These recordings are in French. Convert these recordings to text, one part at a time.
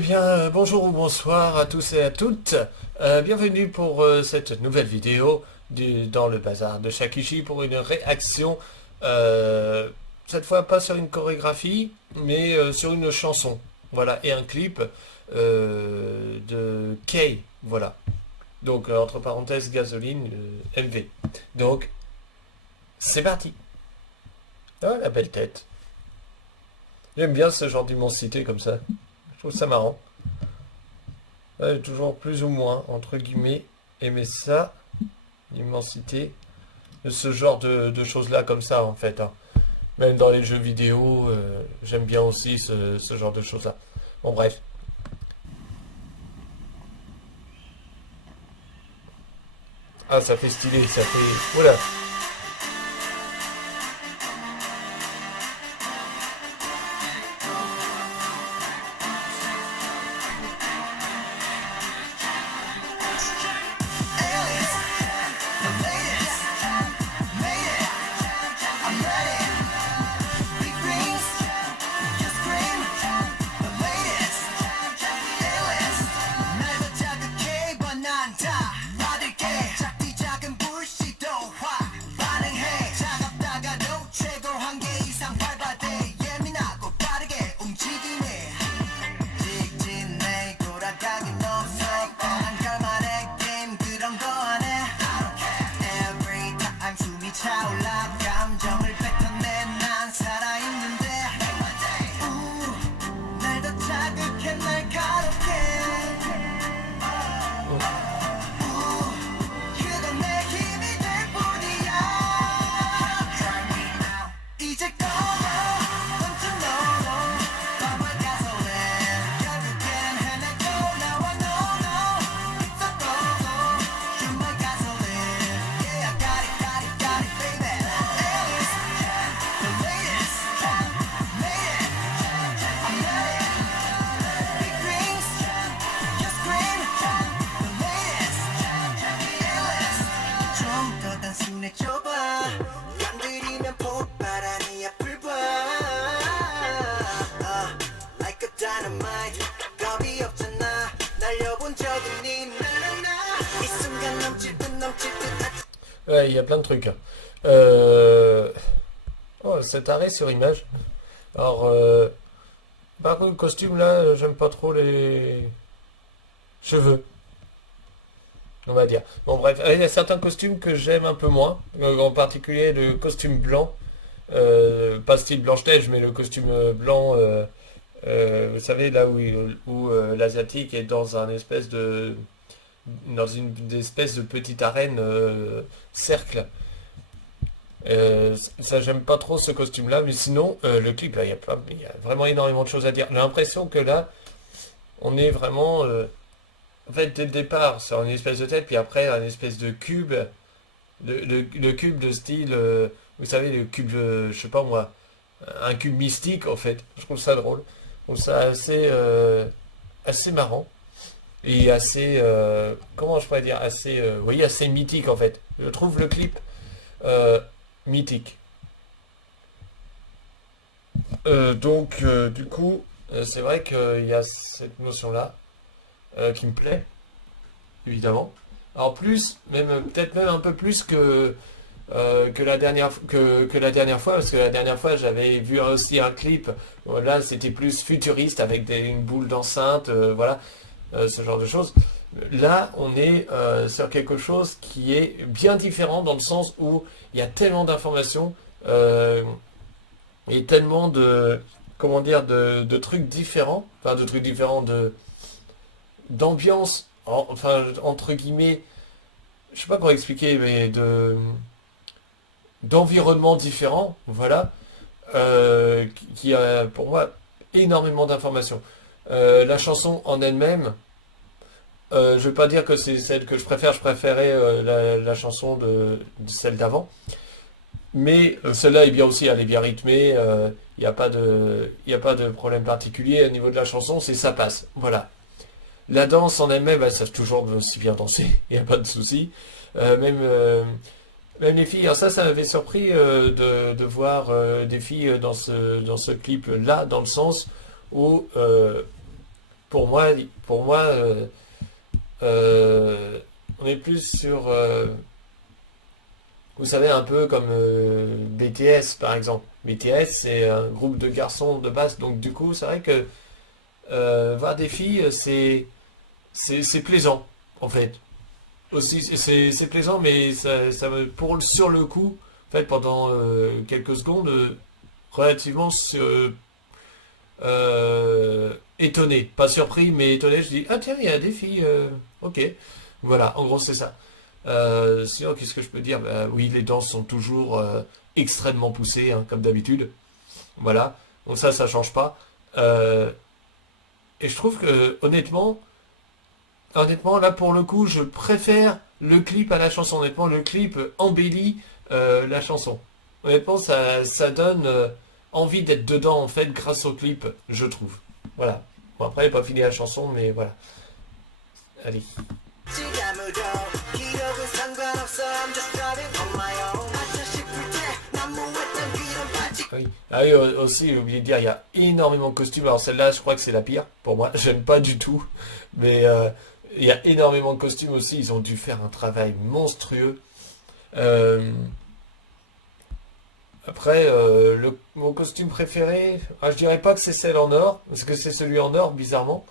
Eh bien, bonjour ou bonsoir à tous et à toutes. Bienvenue pour cette nouvelle vidéo dans le bazar de Shakishi pour une réaction. euh, cette fois pas sur une chorégraphie, mais sur une chanson. Voilà, et un clip de Kay. Voilà. Donc, entre parenthèses, gasoline MV. Donc, c'est parti. Ah, la belle tête. J'aime bien ce genre d'immensité comme ça. Je trouve ça marrant. Ouais, toujours plus ou moins, entre guillemets, aimer ça, l'immensité de ce genre de choses-là comme ça, en fait, hein. Même dans les jeux vidéo, j'aime bien aussi ce genre de choses-là. Bon, bref. Ah, ça fait stylé, ça fait... Voilà. 차올라 감정을 뱉어내 난 살아있는데 날 더 자극해 날카롭게 그건 내 힘이 될 뿐이야 Try me now 이제 꺼져 Don't you know 밤을 가솔린 결국엔 해내고 나와 no It's a go-go You're my gasoline Yeah I got it got it baby Alice the latest made it I'm ready Big rings you scream the latest illest 좀 더 단순해져봐 건드리면 폭발 아니야 불봐 Like a dynamite 겁이 없잖아 날려본 적 있니 나나나 이 순간 넘칠 듯 Ouais, il y a plein de trucs, hein. Oh, cet arrêt sur image. Alors, par contre, le costume, là, j'aime pas trop les cheveux, on va dire. Bon, bref, il y a certains costumes que j'aime un peu moins, en particulier le costume blanc, pas style Blanche-Neige, mais le costume blanc, vous savez, là où l'Asiatique est dans une espèce de petite arène cercle. Ça, j'aime pas trop ce costume-là, mais sinon, le clip, là, il y a vraiment énormément de choses à dire. J'ai l'impression que là, on est vraiment... en fait, dès le départ, c'est une espèce de tête, puis après, un espèce de cube, le cube de style, vous savez, le cube, je sais pas moi, un cube mystique, en fait. Je trouve ça drôle. Je trouve ça assez marrant. Et assez, comment je pourrais dire, assez, oui, assez mythique, en fait. Je trouve le clip mythique. Du coup, c'est vrai qu'il y a cette notion-là qui me plaît, évidemment. En plus, même peut-être même un peu plus que la dernière fois, parce que la dernière fois j'avais vu aussi un clip. Là, c'était plus futuriste avec une boule d'enceinte, voilà, ce genre de choses. Là, on est sur quelque chose qui est bien différent dans le sens où il y a tellement d'informations et tellement comment dire, de trucs différents, enfin de trucs différents, d'ambiance, enfin entre guillemets, je sais pas comment expliquer, mais d'environnements différents, voilà, qui a pour moi énormément d'informations. La chanson en elle-même, je vais pas dire que c'est celle que je préfère, je préférais la chanson de celle d'avant. Mais celle-là est bien aussi, elle est bien rythmée, il n'y a y a pas de problème particulier au niveau de la chanson, c'est ça passe, voilà. La danse en elle-même, elles savent toujours aussi bien danser, il n'y a pas de souci. Même les filles, alors ça m'avait surpris de voir des filles dans ce clip-là, dans le sens où pour moi, euh, on est plus sur, vous savez, un peu comme BTS par exemple. BTS, c'est un groupe de garçons de base, donc du coup, c'est vrai que voir des filles, c'est plaisant, en fait. Aussi, c'est plaisant, mais sur le coup, en fait, pendant quelques secondes, relativement étonné. Pas surpris, mais étonné. Je dis, ah tiens, il y a des filles. Ok. Voilà, en gros, c'est ça. Sinon, qu'est-ce que je peux dire? Bah, oui, les danses sont toujours extrêmement poussées, hein, comme d'habitude. Voilà. Donc ça change pas. Euh, et je trouve que, honnêtement, là, pour le coup, je préfère le clip à la chanson. Honnêtement, le clip embellit la chanson. Honnêtement, ça donne envie d'être dedans, en fait, grâce au clip, je trouve. Voilà. Bon, après, j'ai pas fini la chanson, mais voilà. Allez. 지감으로 기록은 상관없어 I'm just driving on my own 마차 싶을 때 난무했던 그런 바지 Oui. Ah oui, aussi, j'ai oublié de dire, il y a énormément de costumes. Alors celle-là, je crois que c'est la pire, pour moi. J'aime pas du tout. Mais il y a énormément de costumes aussi. Ils ont dû faire un travail monstrueux. Euh, Après, mon costume préféré, je dirais pas que c'est celle en or, parce que c'est celui en or, bizarrement.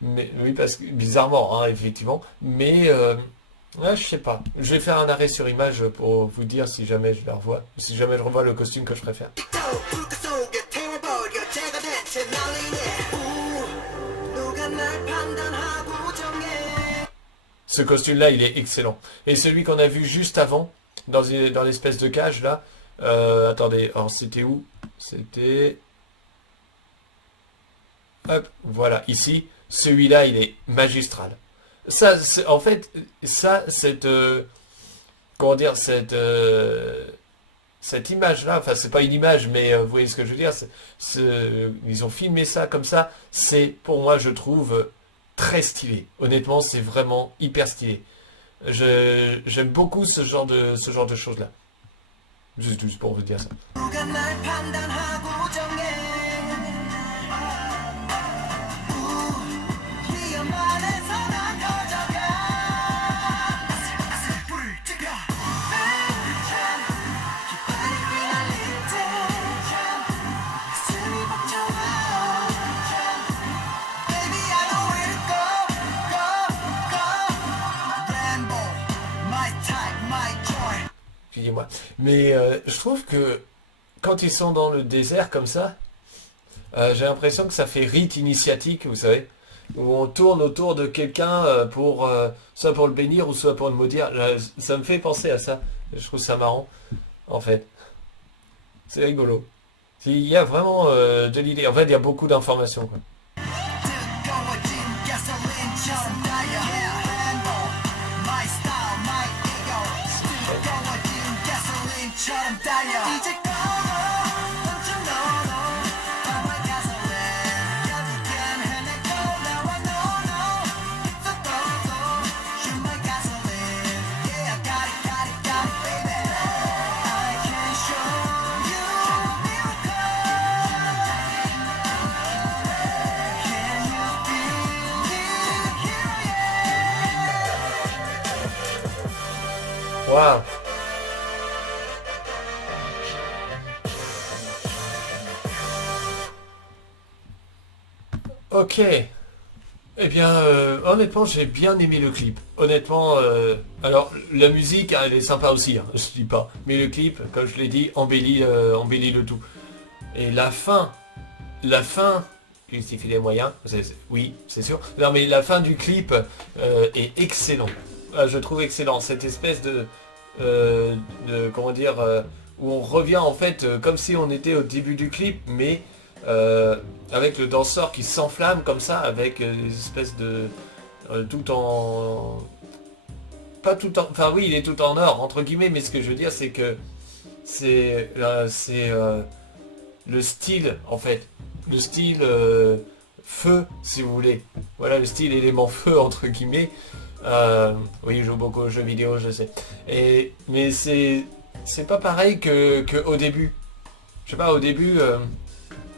Mais oui, parce que bizarrement, hein, effectivement. Mais ouais, je sais pas. Je vais faire un arrêt sur image pour vous dire si jamais je la revois, si jamais je revois le costume que je préfère. 불꽃 속에 태워버려 제가 대체 난리네 누가 날 판단하고 정해 Ce costume-là, il est excellent. Et celui qu'on a vu juste avant, dans l'espèce de cage là. Attendez, alors c'était où? C'était. Hop, voilà, ici. Celui-là, il est magistral. Ça, en fait, ça, comment dire, cette image-là, enfin, c'est pas une image, mais vous voyez ce que je veux dire, ils ont filmé ça comme ça, c'est, pour moi, je trouve, très stylé. Honnêtement, c'est vraiment hyper stylé. J'aime beaucoup ce genre de choses-là. Juste pour vous dire ça. 누가 날 판단하고 정해 위험 안에서 난 커져가 불을 떼가 깃발이 휘날릴 때 숨이 벅차와 Baby I know where to go Rainbow my type my joy Excusez-moi. Mais je trouve que quand ils sont dans le désert comme ça, j'ai l'impression que ça fait rite initiatique, vous savez, où on tourne autour de quelqu'un soit pour le bénir ou soit pour le maudire. Là, ça me fait penser à ça. Je trouve ça marrant, en fait. C'est rigolo. Il y a vraiment de l'idée. En fait, il y a beaucoup d'informations, quoi. 뜨거워진 가솔린처럼 달려 Rainbow my style my ego 뜨거워진 가솔린처럼 달려 이제 걸어 멈춘 너로 my gasoline 결국엔 해내고 Now I know it's a go-go You're my gasoline Yeah I got it baby I can show you a miracle Can you feel it? Here I am Waouh! Ok. Eh bien, honnêtement, j'ai bien aimé le clip. Honnêtement, alors la musique, hein, elle est sympa aussi, hein, je dis pas. Mais le clip, comme je l'ai dit, embellit le tout. Et la fin, justifie les moyens. Oui, c'est sûr. Non, mais la fin du clip est excellent. Je trouve excellent cette espèce comment dire, où on revient en fait comme si on était au début du clip, mais avec le danseur qui s'enflamme comme ça, avec des espèces de tout en, pas tout en, enfin oui, il est tout en or entre guillemets, mais ce que je veux dire c'est que c'est le style en fait, le style feu si vous voulez. Voilà le style élément feu entre guillemets. Oui, je joue beaucoup aux jeux vidéo, je sais. Mais c'est pas pareil que au début. Je sais pas, au début,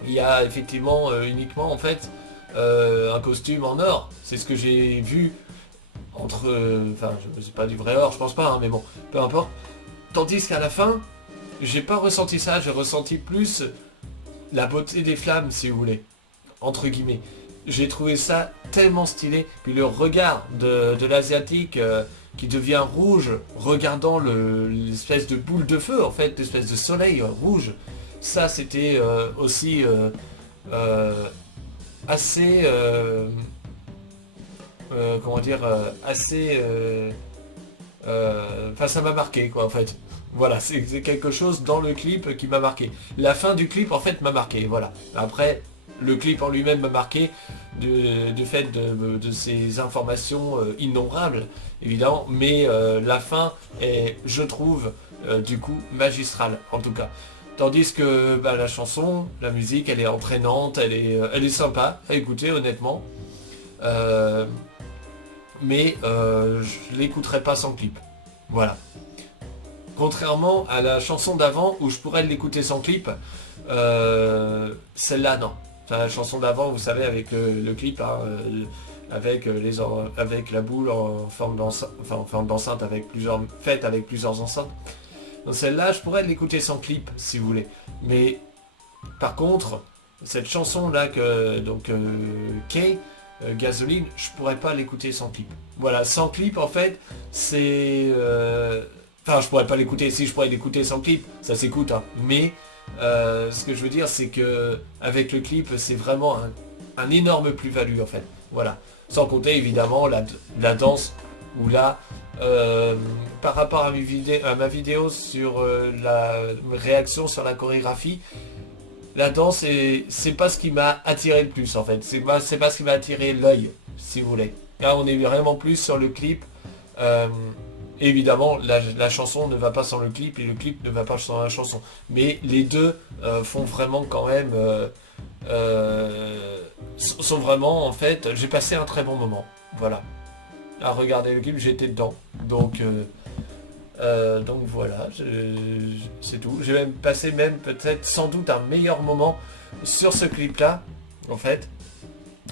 il y a effectivement uniquement en fait un costume en or. C'est ce que j'ai vu entre... Enfin, c'est pas du vrai or, je pense pas, hein, mais bon, peu importe. Tandis qu'à la fin, j'ai pas ressenti ça, j'ai ressenti plus la beauté des flammes, si vous voulez, entre guillemets. J'ai trouvé ça tellement stylé. Puis le regard de l'asiatique qui devient rouge, regardant l'espèce de boule de feu, en fait, l'espèce de soleil rouge. Ça, c'était aussi assez... comment dire, assez... Enfin, ça m'a marqué, quoi, en fait. Voilà, c'est quelque chose dans le clip qui m'a marqué. La fin du clip, en fait, m'a marqué, voilà. Après, le clip en lui-même m'a marqué du fait de ces informations innombrables, évidemment. Mais la fin est, je trouve, du coup, magistrale, en tout cas. Tandis que bah, la chanson, la musique, elle est entraînante, elle est sympa à écouter, honnêtement. Euh, mais je l'écouterai pas sans clip. Voilà. Contrairement à la chanson d'avant où je pourrais l'écouter sans clip, celle-là non. Enfin, la chanson d'avant, vous savez, avec le clip, hein, avec la boule en forme d'enceinte, enfin en forme d'enceinte faite avec plusieurs enceintes. Donc celle-là, je pourrais l'écouter sans clip, si vous voulez. Mais par contre, cette chanson-là que donc Kay, Gasoline, je pourrais pas l'écouter sans clip. Voilà, sans clip en fait, c'est... Enfin, je pourrais pas l'écouter, si je pourrais l'écouter sans clip, ça s'écoute, hein. Mais ce que je veux dire, c'est que avec le clip, c'est vraiment un énorme plus-value en fait. Voilà. Sans compter évidemment la danse, où là, par rapport à ma vidéo sur la réaction sur la chorégraphie, la danse, c'est pas ce qui m'a attiré le plus en fait. C'est pas ce qui m'a attiré l'œil, si vous voulez. Là, on est vraiment plus sur le clip. Évidemment, la chanson ne va pas sans le clip et le clip ne va pas sans la chanson. Mais les deux font vraiment quand même... sont vraiment, en fait... J'ai passé un très bon moment. Voilà. À regarder le clip, j'étais dedans. Donc voilà, c'est tout. J'ai même passé peut-être sans doute un meilleur moment sur ce clip-là, en fait.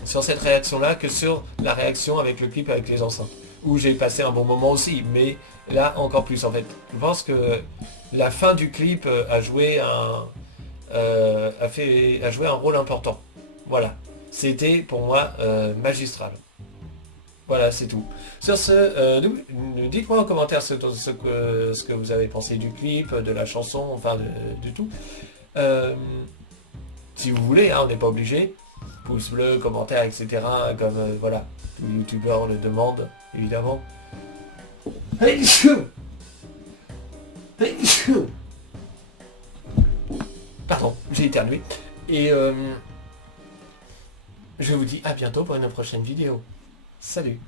Sur cette réaction-là que sur la réaction avec le clip avec les enceintes. Où j'ai passé un bon moment aussi, mais là encore plus en fait. Je pense que la fin du clip a joué un rôle important. Voilà. C'était pour moi magistral. Voilà, c'est tout. Sur ce, dites-moi en commentaire ce que vous avez pensé du clip, de la chanson, enfin du tout. Si vous voulez, hein, on n'est pas obligé. Pouce bleu, commentaire, etc. Comme voilà, tout youtubeur le demande, évidemment. Pardon, j'ai éternué. Et je vous dis à bientôt pour une prochaine vidéo. Salut.